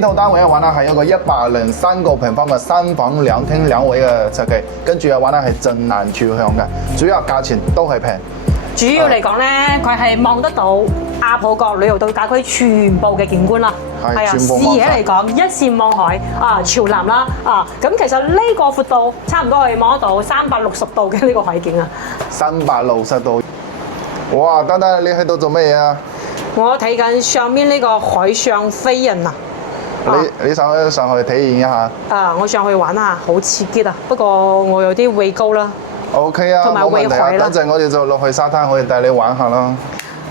呢套單位嘅話咧係一個103個平方嘅3房2廳2衛嘅設計，跟住嘅話咧係正南朝向嘅，主要價錢都係平。主要嚟講咧，佢係望得到亞普角旅遊度假區全部嘅景觀啦。係啊，視野嚟講一線望海啊，朝南啦啊，咁其實呢個闊度差唔多可以望得到360度嘅呢個海景啊。360度，哇！丹丹，你喺度做咩嘢啊？我睇緊上面呢個海上飛人啊！你上去體驗一下。啊！我上去玩下，好刺激啊！不過我有啲畏高啦。OK 啊，同埋冇問題啊。畏海啦。等陣我哋就落去沙灘，可以帶你玩下啦。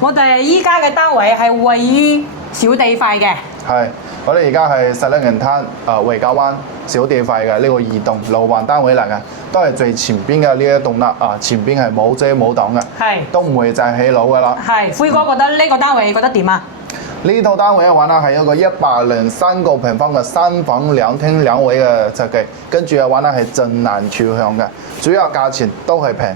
我哋依家嘅單位係位於小地塊嘅。係，我哋而家係石嶺銀灘維港灣小地塊嘅呢個2棟樓環單位嚟嘅，都係最前邊嘅呢一棟啦。啊，前邊係冇遮冇擋嘅，係都唔會再起樓嘅啦。係，輝哥覺得呢個單位覺得點啊？呢套單位嘅話咧係一個103個平方嘅3房2廳2衛嘅設計，跟住嘅話咧係正南朝向嘅，主要價錢都係平。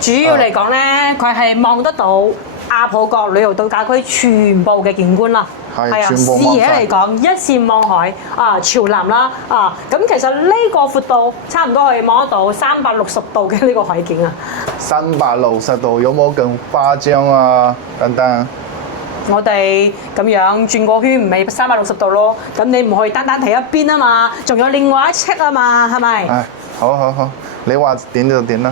主要嚟講咧，佢係望得到亞普角旅遊度假區全部嘅景觀啦。係啊，全部視野嚟講一線望海啊，朝南啦啊，咁其實呢個闊度差唔多可以望得到360度嘅呢個海景啊。360度有冇咁誇張啊？等等。我哋咁樣轉個圈唔係360度咯，咁你唔可以單單睇一邊啊嘛，仲有另外一側啊嘛，係咪？唉，好，你話點就點啦。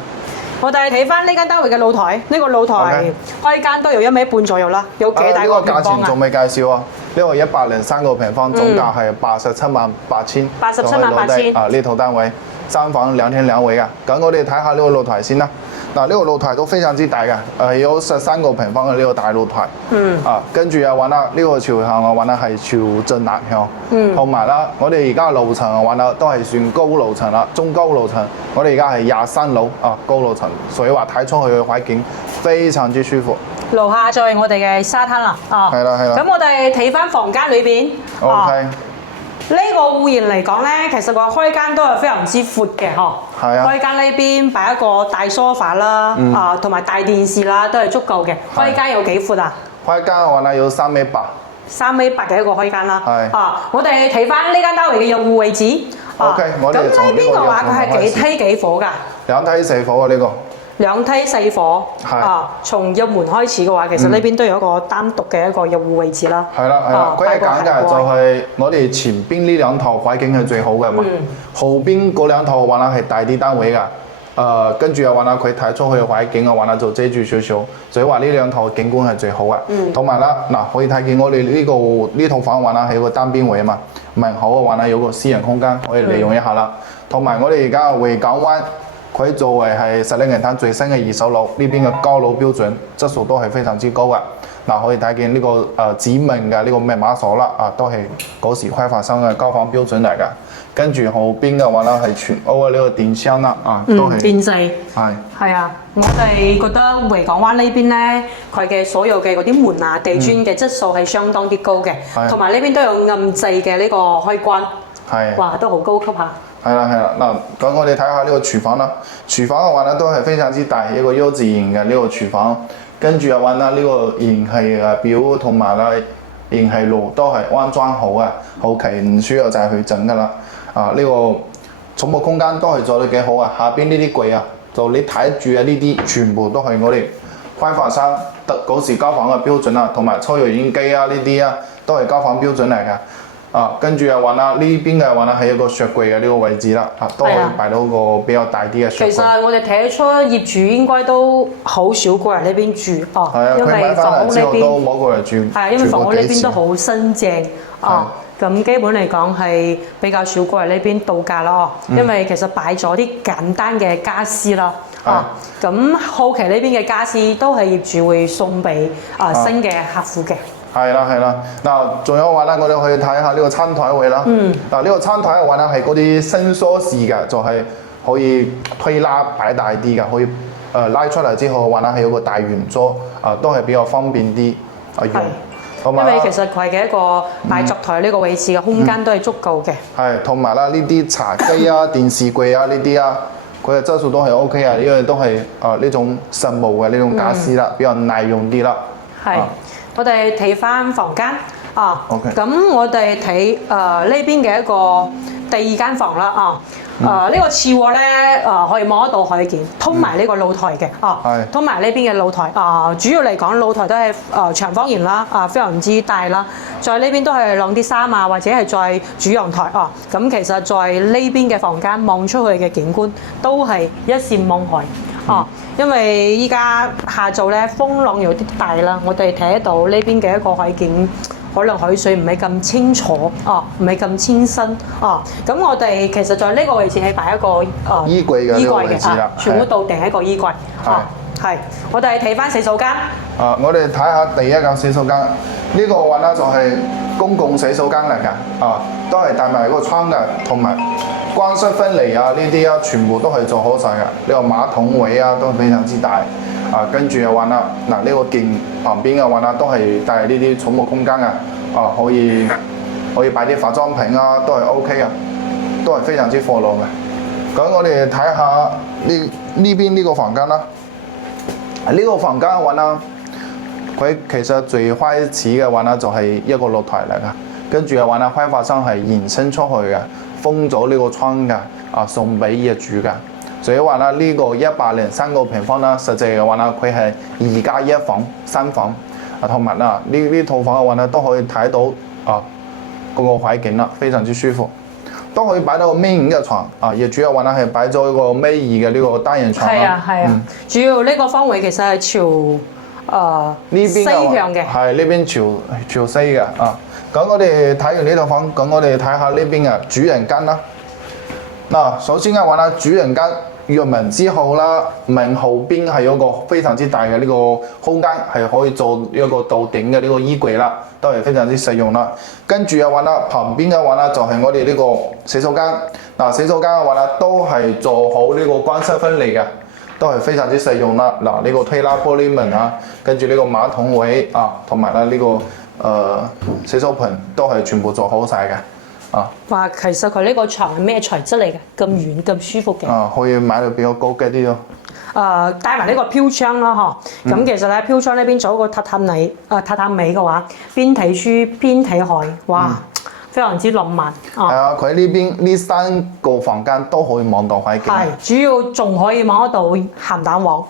我哋睇翻呢間單位嘅露台，呢個露台 OK 開間都有1米半左右啦，有幾大個呢個價平方啊錢仲？未介紹啊！呢個103個平方，總價係878000。878000啊！呢套單位3房2廳2衛㗎。咁我哋睇下呢個露台先啦。嗱，呢個露台都非常之大嘅，有13個平方嘅呢個大露台。跟住嘅話啦，呢個朝向嘅話咧係朝正南向。同埋啦，我哋而家樓層嘅話咧都係算高樓層啦，中高樓層。我哋而家係23樓啊，高樓層，所以話睇出去嘅海景非常之舒服。樓下就係我哋嘅沙灘啦，啊，係啦。咁我哋睇翻房間裏邊， OK。呢個戶型嚟講咧，其實個開間都係非常之闊嘅，嗬。係啊。開間呢邊擺一個大梳化啦，啊，同埋大電視啦，都係足夠嘅。開間有幾闊啊？開間嘅話咧有3.8米。3.8米嘅一個開間啦。係。啊，我哋睇翻呢間單位嘅入戶位置。 OK，我哋咁呢邊嘅話，佢係幾梯幾伙㗎？2梯4伙啊！呢個。 2梯4伙。係。啊，從入門開始嘅話，其實呢邊都有一個單獨嘅一個入戶位置啦。係啦，佢係揀嘅就係我哋前邊呢2套海景係最好嘅嘛，後邊嗰2套嘅話咧係大啲單位㗎。跟住嘅話咧，佢睇出去嘅海景嘅話咧就遮住少少，所以話呢2套景觀係最好嘅。同埋啦，嗱可以睇見我哋呢套房嘅話咧係有個單邊位啊嘛，門口嘅話咧有個私人空間可以利用一下啦。同埋我哋而家維港灣，佢作為係石嶺銀灘最新嘅2手樓，呢邊嘅高樓標準質素都係非常之高嘅。嗱可以睇見呢個指紋嘅呢個密碼鎖啦，都係嗰時開發商嘅交房標準嚟㗎。跟住後邊嘅話咧係全屋嘅呢個電箱啦，都係電掣。係啊，我哋覺得維港灣呢邊咧，佢嘅所有嘅嗰啲門啊、地磚嘅質素係相當啲高嘅，同埋呢邊都有暗掣嘅呢個開關。係。哇，都好高級嚇。係啦，嗱，咁我哋睇下呢個廚房啦。廚房嘅話咧都係非常之大，一個 U 字形嘅呢個廚房。跟住嘅話咧，呢個燃氣表同埋啦燃氣爐都係安裝好嘅，後期唔需要再去整㗎啦。呢個寵物空間都係做得幾好啊！下邊呢啲櫃啊，就你睇住啊，呢啲全部都係我哋開發商嗰時交房嘅標準啊，同埋抽油煙機啊呢啲啊都係交房標準嚟㗎。跟住又話啦，呢邊嘅話咧係一個雪櫃嘅呢個位置啦，都可以擺到個比較大啲嘅雪櫃。其實我哋睇得出業主應該都好少過嚟呢邊住哦，因為房屋呢邊都冇過嚟住。係因為房屋呢邊都好新淨哦。咁基本嚟講係比較少過嚟呢邊度假啦哦，因為其實擺咗啲簡單嘅家私啦。咁後期呢邊嘅家私都係業主會送俾新嘅客戶嘅。係啦，嗱，仲有話咧，我哋可以睇下呢個餐台位啦。嗱，呢個餐台嘅話咧係嗰啲伸縮式嘅，就係可以推拉擺大啲嘅，可以拉出嚟之後嘅話咧係有個大圓桌，都係比較方便啲用。因為其實佢嘅一個擺燭台呢個位置嘅空間都係足夠嘅。係，同埋啦呢啲茶几啊、電視櫃啊呢啲啊，佢嘅質素都係 OK 啊，因為都係呢種實木嘅呢種傢俬啦，比較耐用啲啦。係，我哋睇翻房間，啊。 OK 咁我哋睇呢邊嘅一個第二間房啦啊。呢個次卧咧可以望得到海景，通埋呢個露台嘅通埋呢邊嘅露台主要嚟講露台都係長方形啦非常之大啦，在呢邊都係晾啲衫啊，或者係在主陽台咁其實在呢邊嘅房間望出去嘅景觀都係一線望海因為依家下晝咧風浪有啲大啦，我哋睇得到呢邊嘅一個海景。可能海水唔係咁清楚，唔係咁清新，咁我哋其實在呢個位置係擺一個衣櫃嘅呢個位置啦，全部度定一個衣櫃，係。我哋睇翻洗手間。我哋睇下第一間洗手間，呢個話咧就係公共洗手間嚟㗎，都係帶埋個窗嘅，同埋乾濕分離啊呢啲啊，全部都係做好晒嘅。呢個馬桶位啊都非常之大。跟住嘅話啦，嗱呢個鏡旁邊嘅話啦，都係帶呢啲寵物空間可以擺啲化妝品啊，都係 OK 嘅，都係非常之貨浪嘅。咁我哋睇下呢邊呢個房間啦，呢個房間嘅話啦，佢其實最開始嘅話啦就係一個露台嚟㗎，跟住嘅話啦開發商係延伸出去嘅，封咗呢個窗㗎，送俾業主㗎。所以話啦，呢個103個平方啦，實際嘅話啦，佢係2+1房3房，同埋啦呢套房嘅話咧都可以睇到嗰個海景啦，非常之舒服，都可以擺到個尾嘅床業主嘅話咧係擺咗一個尾嘅呢個單人床啦。係啊，主要呢個方位其實係朝西向嘅，係呢邊朝西嘅咁我哋睇完呢套房，咁我哋睇下呢邊嘅主人間啦。首先嘅話啦，主人間入門之後啦，門後邊係有個非常之大嘅呢個空間，係可以做一個到頂嘅呢個衣櫃啦，都係非常之實用啦。跟住嘅話啦，旁邊嘅話啦就係我哋呢個洗手間。洗手間嘅話啦都係做好呢個乾濕分離嘅，都係非常之實用啦。呢個推拉玻璃門跟住呢個馬桶位同埋呢個洗手盆都係全部做好晒嘅。哇，其實佢呢個床係咩材質嚟嘅？咁軟咁舒服嘅。可以買到比較高級啲咯。帶埋呢個飄窗啦，咁其實咧飄窗呢邊做一個榻榻米嘅話，邊睇書邊睇海，哇，非常之浪漫。係佢呢邊呢3個房間都可以望到海景。係，主要仲可以望得到鹹蛋黃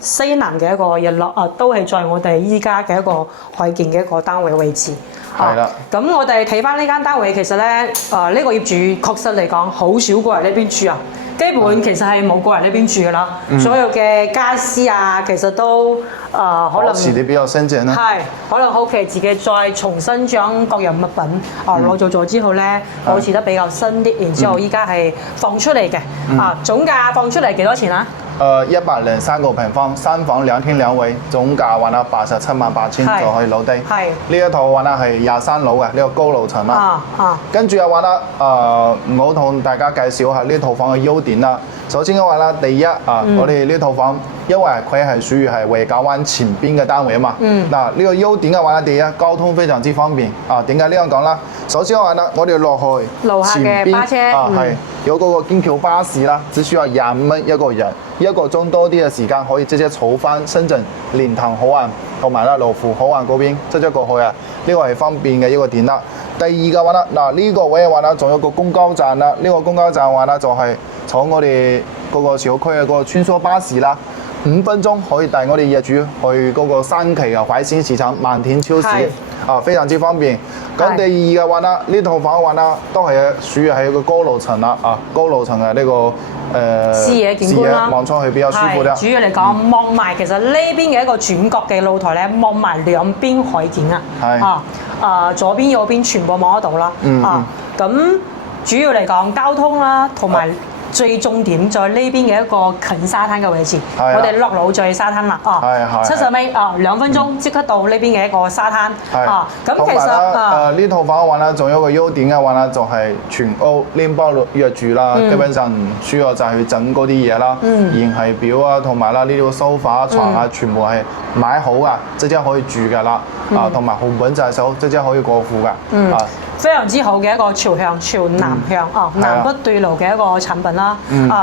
西南嘅一個日落都係在我哋依家嘅一個海景嘅一個單位位置。係啦，咁我哋睇翻呢間單位，其實咧呢個業主確實嚟講好少過嚟呢邊住基本其實係冇過嚟呢邊住噶啦，所有嘅家私其實都可能遲啲比較新淨啦。係，可能後期自己再重新將各樣物品攞咗之後咧，保持得比較新啲，然之後依家係放出嚟嘅總價放出嚟幾多錢啊？103個平方，3房2廳2衛，總價話啦878000就可以攞低。係呢一套話啦係23樓嘅呢個高樓層啦。跟住嘅話啦，我同大家介紹下呢套房嘅優點啦。首先嘅話啦，第一我哋呢套房因為佢係屬於係維港灣前邊嘅單位啊嘛。呢個優點嘅話啦，第一交通非常之方便點解呢樣講啦？首先嘅話啦，我哋落去樓下嘅巴車係有嗰個京橋巴士啦，只需要25蚊一個人，1個鐘多啲嘅時間可以直接坐翻深圳蓮塘口岸同埋羅湖口岸嗰邊直接過去呢個係方便嘅一個點啦。第二嘅話啦，呢個位嘅話啦，仲有個公交站啦，呢個公交站嘅話啦就係坐我哋嗰個小區嘅嗰個穿梭巴士啦，5分鐘可以帶我哋業主去嗰個三期嘅海鮮市場萬田超市非常之方便。咁第二嘅話啦，呢套房嘅話啦，都係屬於係一個高樓層啦高樓層嘅呢個視野景觀啦，望出去比較舒服啲。主要嚟講望埋其實呢邊嘅一個轉角嘅露台咧，望埋兩邊海景左邊右邊全部望得到啦。咁主要嚟講交通啦，同埋最重點在呢邊嘅一個近沙灘嘅位置。我哋落樓就係沙灘啦，70米2分鐘即刻到呢邊嘅一個沙灘。咁其實呢套房嘅話咧，仲有個優點嘅話咧，就係全屋拎包入住啦，基本上唔需要就係去整嗰啲嘢啦，燃氣表同埋啦呢個梳化床全部係買好噶，即刻可以住噶啦。同埋紅本就係手即刻可以過戶噶。非常之好嘅一個朝南向南北對路嘅一個產品啦。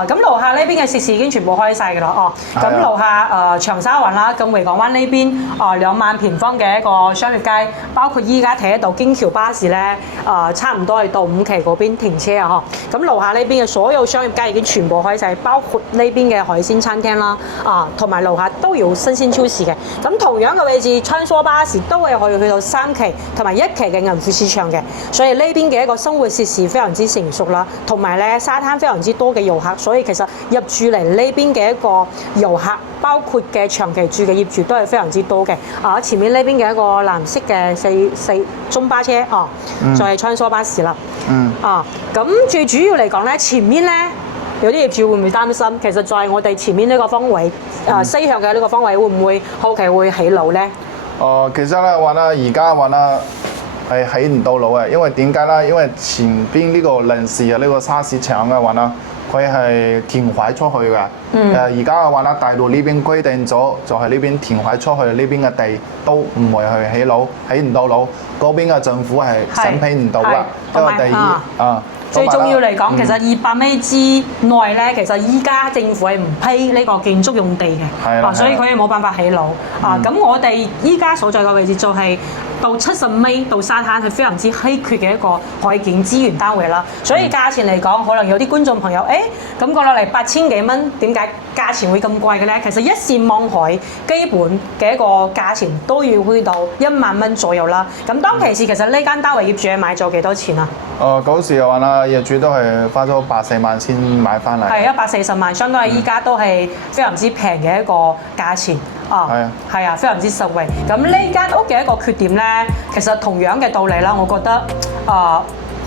咁樓下呢邊嘅食肆已經全部開晒㗎啦。咁樓下長沙灣啦，咁維港灣呢邊2萬平方嘅一個商業街，包括依家睇得到京橋巴士咧，差唔多係到5期嗰邊停車啊。咁樓下呢邊嘅所有商業街已經全部開晒，包括呢邊嘅海鮮餐廳啦，同埋樓下都有新鮮超市嘅。咁同樣嘅位置，穿梭巴士都係可以去到3期同埋1期嘅銀富市場嘅。所以呢邊嘅一個生活設施非常之成熟啦，同埋咧沙灘非常之多嘅遊客，所以其實入住嚟呢邊嘅一個遊客，包括嘅長期住嘅業主都係非常之多嘅。前面呢邊嘅一個藍色嘅四中巴車就係穿梭巴士啦。咁最主要嚟講咧，前面咧有啲業主會唔會擔心？其實就係我哋前面呢個方位西向嘅呢個方位會唔會後期會起樓咧？其實咧話啦，而家話啦。係起唔到路嘅，因為點解咧？因為前邊呢個臨時嘅呢個沙市場嘅話啦，佢係填海出去嘅。而家嘅話啦，大陸呢邊規定咗，就係呢邊填海出去，呢邊嘅地都唔會去起樓，起唔到樓。嗰邊嘅政府係審批唔到啦，因為第二最重要嚟講，其實200米之內咧，其實依家政府係唔批呢個建築用地嘅，所以佢係冇辦法起樓。咁我哋依家所在嘅位置就係到70米到沙灘係非常之稀缺嘅一個海景資源單位啦。所以價錢嚟講，可能有啲觀眾朋友，咁過落嚟8000幾蚊，點解價錢會咁貴嘅咧？其實一線望海，基本嘅一個價錢都要去到1萬蚊左右啦。咁當其時，其實呢間單位業主係買咗幾多錢啊？嗰時嘅話啦，業主都係花咗8-4萬先買翻嚟。係140萬，相當於依家都係非常之平嘅一個價錢。係啊，非常之實惠。咁呢間屋嘅一個缺點咧，其實同樣嘅道理啦，我覺得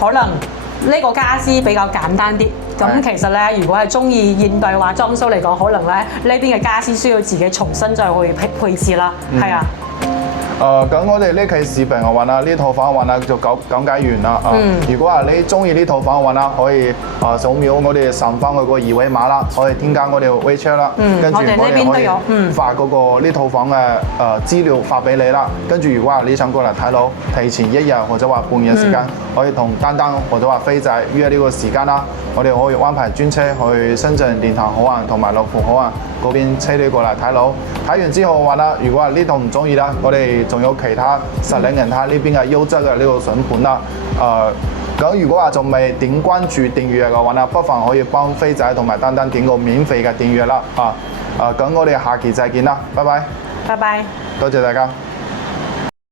可能呢個家私比較簡單啲。咁其實咧，如果係中意現代化裝修嚟講，可能咧呢邊嘅家私需要自己重新再去配置啦。係啊。咁我哋呢期視頻嘅話啦，呢套房嘅話啦就講解完啦。如果係你中意呢套房嘅話啦，可以掃描我哋上方嗰個2維碼啦，可以添加我哋 WeChat 啦，跟住我哋可以發嗰個呢套房嘅資料發俾你啦。跟住如果係你想過嚟睇樓，提前1日或者話半日時間，可以同丹丹或者話飛仔約呢個時間啦。我哋可以安排專車去深圳蓮塘口岸同埋樂富口岸嗰邊車你過嚟睇樓。睇完之後嘅話啦，如果係呢套唔中意啦，我哋仲有其他實領人睇呢邊嘅優質嘅呢個筍盤啦。咁如果話仲未點關注訂閱嘅話啦，不妨可以幫飛仔同埋丹丹點個免費嘅訂閱啦。咁我哋下期再見啦，拜拜。拜拜。多謝大家。